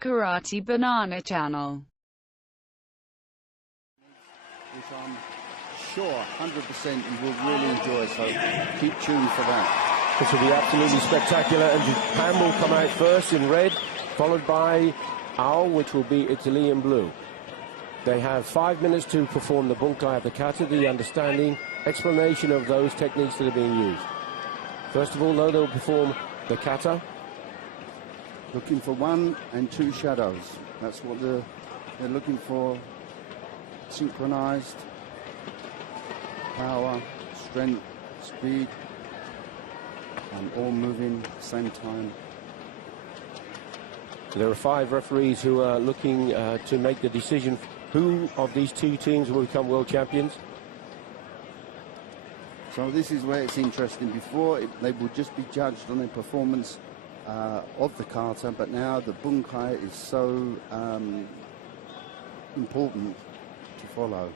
Karate Banana Channel. Which I'm sure 100% you will really enjoy, so keep tuned for that. This will be absolutely spectacular, and Japan will come out first in red, followed by Ao, which will be Italy in blue. They have 5 minutes to perform the bunkai of the kata, the understanding, explanation of those techniques that are being used. First of all, though, they'll perform the kata. Looking for 1 and 2 shadows. That's what they're looking for. Synchronized power, strength, speed, and all moving at the same time. There are 5 referees who are looking to make the decision who of these 2 teams will become world champions. So this is where it's interesting. Before, they would just be judged on their performance of the kata, but now the bunkai is so important to follow.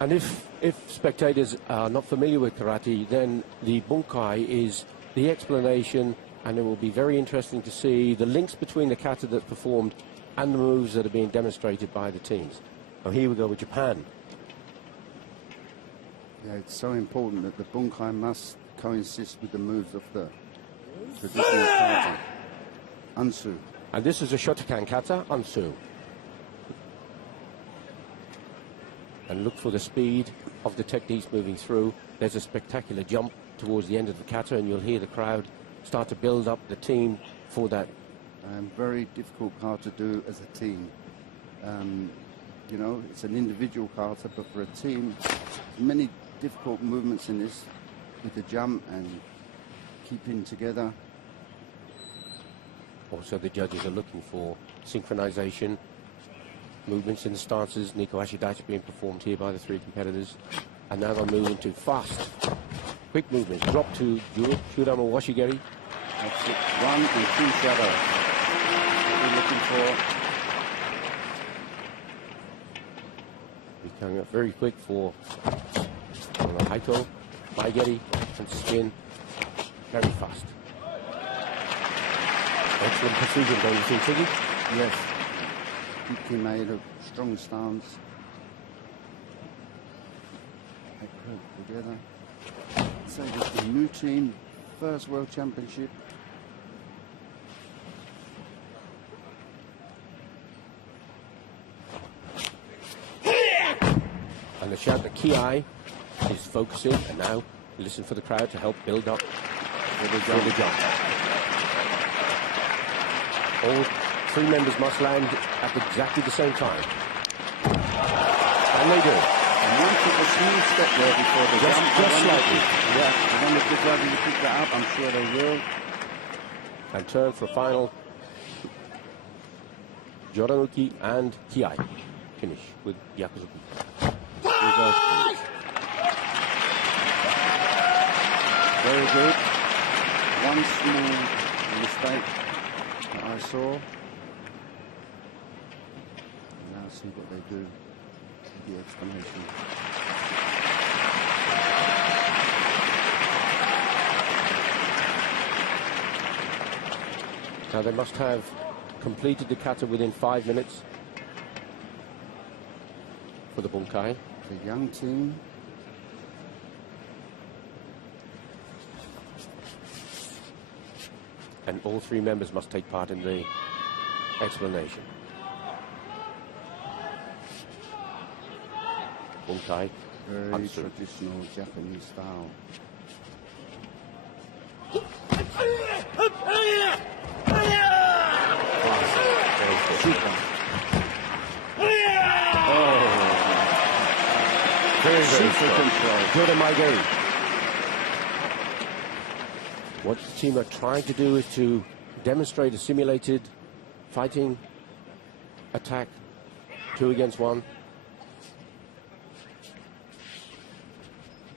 And if spectators are not familiar with karate, then the bunkai is the explanation, and it will be very interesting to see the links between the kata that's performed and the moves that are being demonstrated by the teams. Now here we go with Japan. Yeah, it's so important that the bunkai must coincide with the moves of the traditional kata. Unsu. And this is a Shotokan kata, Unsu. And look for the speed of the techniques moving through. There's a spectacular jump towards the end of the kata, and you'll hear the crowd start to build up the team for that. Very difficult kata to do as a team. You know, it's an individual kata, but for a team, many difficult movements in this with the jump and keeping together. Also, the judges are looking for synchronization, movements in the stances. Nico Ashidachi being performed here by the 3 competitors. And now they'll move into fast, quick movements. Drop to Shurama Washigeri. That's it. 1 and 2 shadows. We're looking for. Becoming up very quick for Haito, Maigeri, and spin. Very fast. Excellent precision, don't you think, Tiggy? Yes. He made a strong stance. They put together. So this is a new team, first World Championship. And the shout that Kiai is focusing, and now listen for the crowd to help build up for the jump. All 3 members must land at exactly the same time. And they do. And one took a small step there before the jump. Just slightly. Yeah, I wonder if they're going to pick that up. I'm sure they will. And turn for a final Joranuki and Kiai. Finish with Yakuzuki. Very good. One small mistake that I saw. Now see what they do. The explanation. Now they must have completed the kata within 5 minutes for the bunkai. The young team. And all 3 members must take part in the explanation. Bunkai. Very Unsu. traditional Japanese style. Very Super control. Good in my game. What the team are trying to do is to demonstrate a simulated fighting attack, 2 against 1.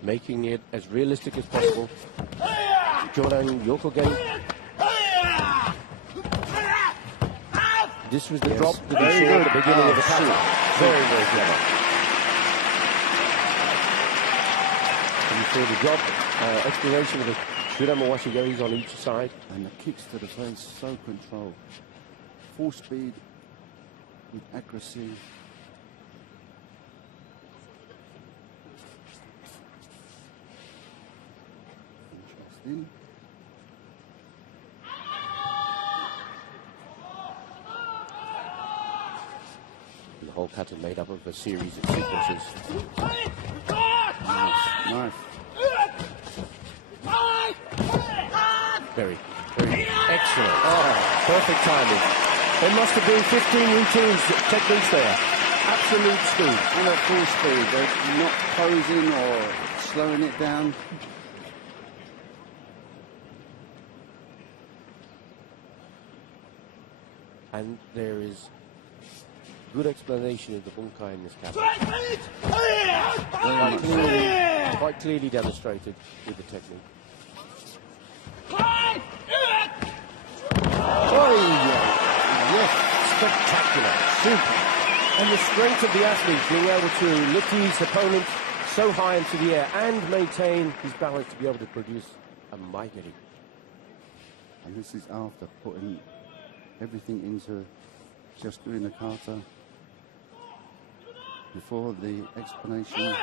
Making it as realistic as possible. Jordan Yokogeni. This was the drop that we saw at the beginning of the kata. Very, very clever. And you saw the drop exploration of the Shurama Washigeris on each side. And the kicks to the face, so controlled. full speed with accuracy. Interesting. The whole kata made up of a series of sequences. Nice. Very, very excellent. Oh, perfect timing. There must have been 15 routines, techniques there. Absolute speed. And at full speed. They're not posing or slowing it down. And there is good explanation of the bunkai in this kata. Quite clearly demonstrated with the technique. Oh, yes, spectacular, super. And the strength of the athlete being able to lift his opponent so high into the air and maintain his balance to be able to produce a maigiri. And this is after putting everything into just doing the kata. Before the explanation.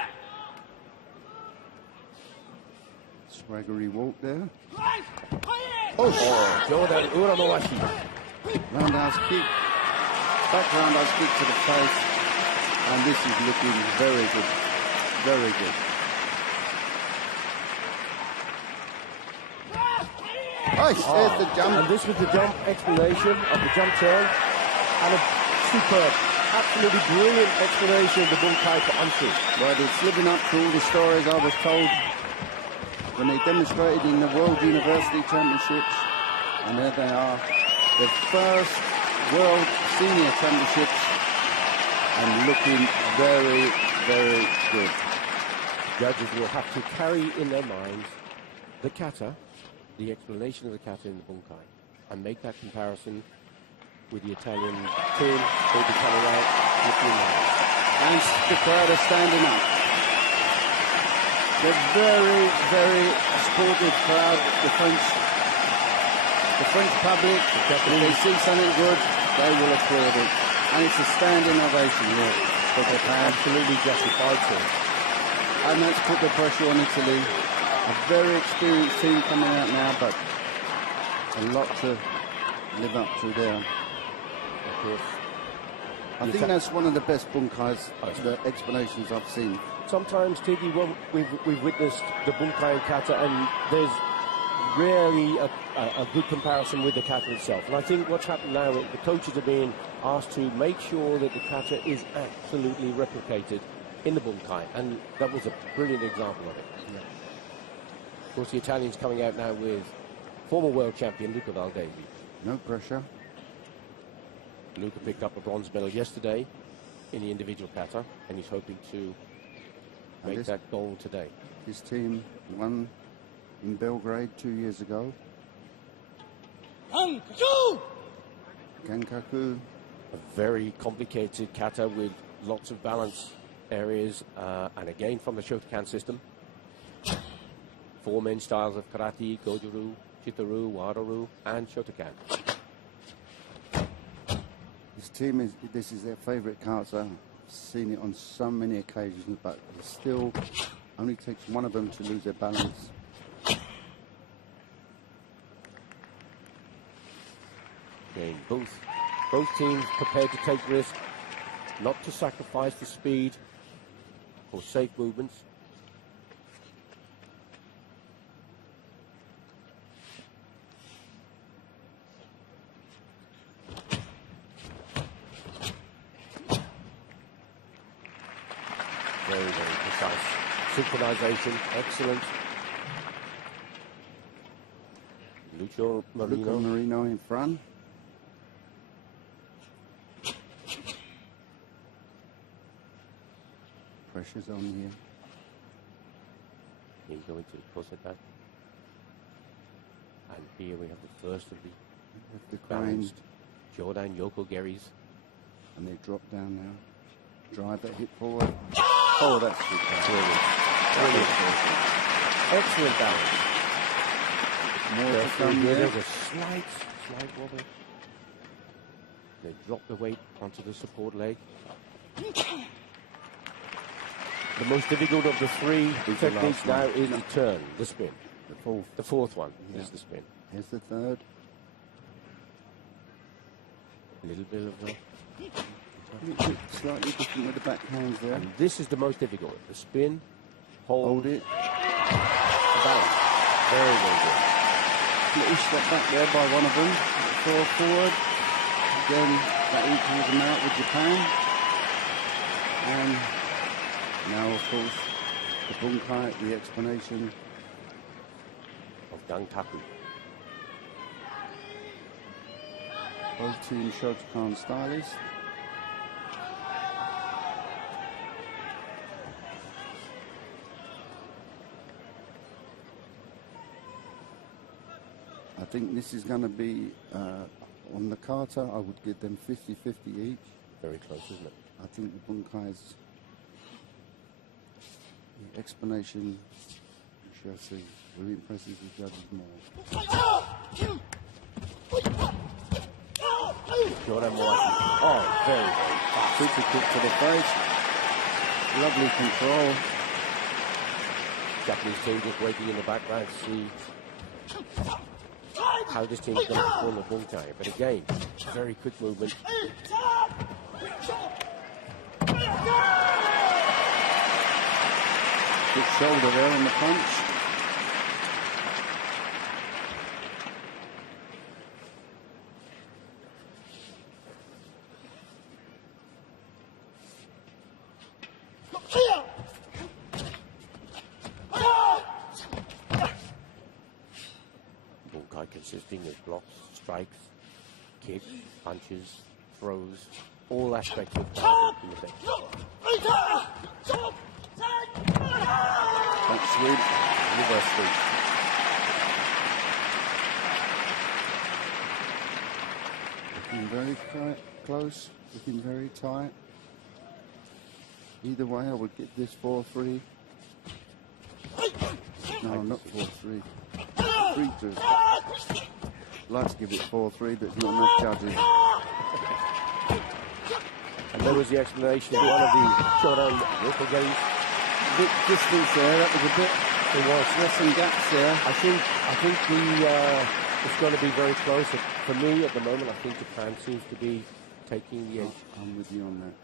Swaggery walk there. Oh, Jordan Uramowashi. Roundhouse kick. Back roundhouse kick to the face. And this is looking very good. Very good. There's the jump. And this was the jump explanation of the jump turn. And a superb, absolutely brilliant explanation of the bunkai for Unsu. Well, it's living up to all the stories I was told when they demonstrated in the World University Championships. And there they are, the first World Senior Championships, and looking very, very good. Judges will have to carry in their minds the kata, the explanation of the kata in the bunkai, and make that comparison with the Italian team who will be coming out looking nice. And the crowd are standing up. They're very, very supportive crowd. The French public, if they see something good, they will applaud it. And it's a standing ovation here for Japan. Absolutely justified to. And that's put the pressure on Italy. A very experienced team coming out now, but a lot to live up to there. Of course. I think that's one of the best bunkais, the explanations I've seen. Sometimes, Tiggy, we've witnessed the bunkai and kata, and there's rarely a good comparison with the kata itself. And I think what's happened now, the coaches are being asked to make sure that the kata is absolutely replicated in the bunkai, and that was a brilliant example of it. Yeah. Of course, the Italians coming out now with former world champion Luca Valdesi. No pressure. Luca picked up a bronze medal yesterday in the individual kata, and he's hoping to make that goal today. His team won in Belgrade 2 years ago. Gankaku. A very complicated kata with lots of balance areas, and again from the Shotokan system. 4 main styles of karate: Goju-ryu, Chito-ryu, Wado-ryu, and Shotokan. His team this is their favourite kata. I've seen it on so many occasions, but it still only takes one of them to lose their balance. Again, both teams prepared to take risk, not to sacrifice the speed or safe movements. Very, very precise. Synchronization, excellent. Lucio Marino in front. Pressure's on here. He's going to cross it back. And here we have the first of the balanced Jordan Yoko Geris. And they drop down now. Drive that hip forward. Oh, that's good. Brilliant. Brilliant. Excellent balance. More to come there. There's a slight wobble. They drop the weight onto the support leg. The most difficult of the three techniques now is the turn, the spin. The fourth one is the spin. Here's the third. A little bit of a... Slightly different with the back hands there. And this is the most difficult. The spin, hold it. Balance. Very, very good. Little step back there by one of them. Throw forward. Again, that equals them out with Japan. And now, of course, the bunkai, the explanation of Gankaku. Both teams Shotokan stylists. I think this is going to be, on the kata, I would give them 50-50 each. Very close, isn't it? I think the bunkai's the explanation, shall I say, really impresses the judges more. Jordan White. Oh, very, very fast. Super kick to the face. Lovely control. Japanese team just waiting in the background to see how this team is going to perform the bunkai. But again, very quick movement. Good shoulder there on the punch. Bunkai consisting of blocks, strikes, kicks, punches, throws, all aspects of the defense. Back sweep, reverse sweep. Looking very close, looking very tight. Either way, I would get this 4-3. No, not 4-3. 3-2. Like to give it 4-3, but not enough judges. And there was the explanation of one of the short-arm ripple games. Bit distance there, that was a bit. There was. There's some gaps there. I think it's going to be very close. For me, at the moment, I think Japan seems to be taking the edge. I'm with you on that.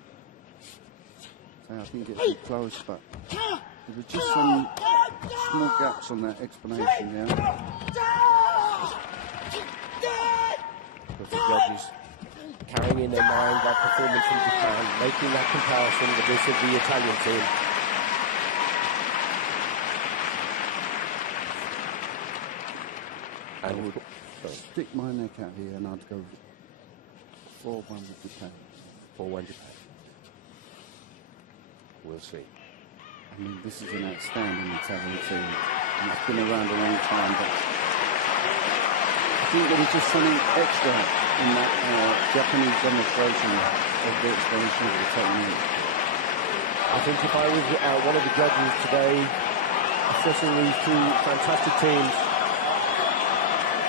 So I think it's close, but there were just some small gaps on that explanation there. Because the judges carrying in their mind that performance from Japan, making that comparison with this of the Italian team. I would stick my neck out here and I'd go 4-1 with Japan. 4-1 Japan. We'll see. I mean, this is an outstanding Italian team. And it's been around a long time, but I think there was just something extra in that Japanese demonstration of the explanation of the technique. I think if I was one of the judges today, assessing these two fantastic teams,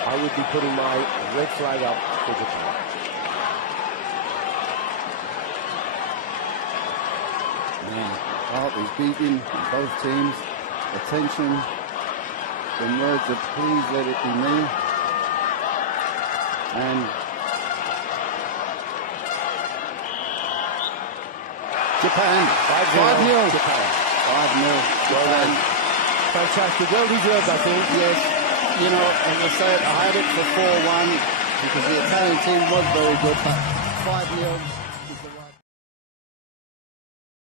I would be putting my red flag up for Japan. Heart is beating on both teams. Attention. The words of please let it be me. And Japan. 5-0. Japan. 5-0. Well done. Fantastic. Well deserved, I think. Yes. You know, as I said, I had it for 4-1 because the Italian team was very good, but 5-0.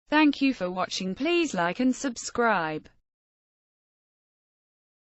Thank you for watching. Please like and subscribe.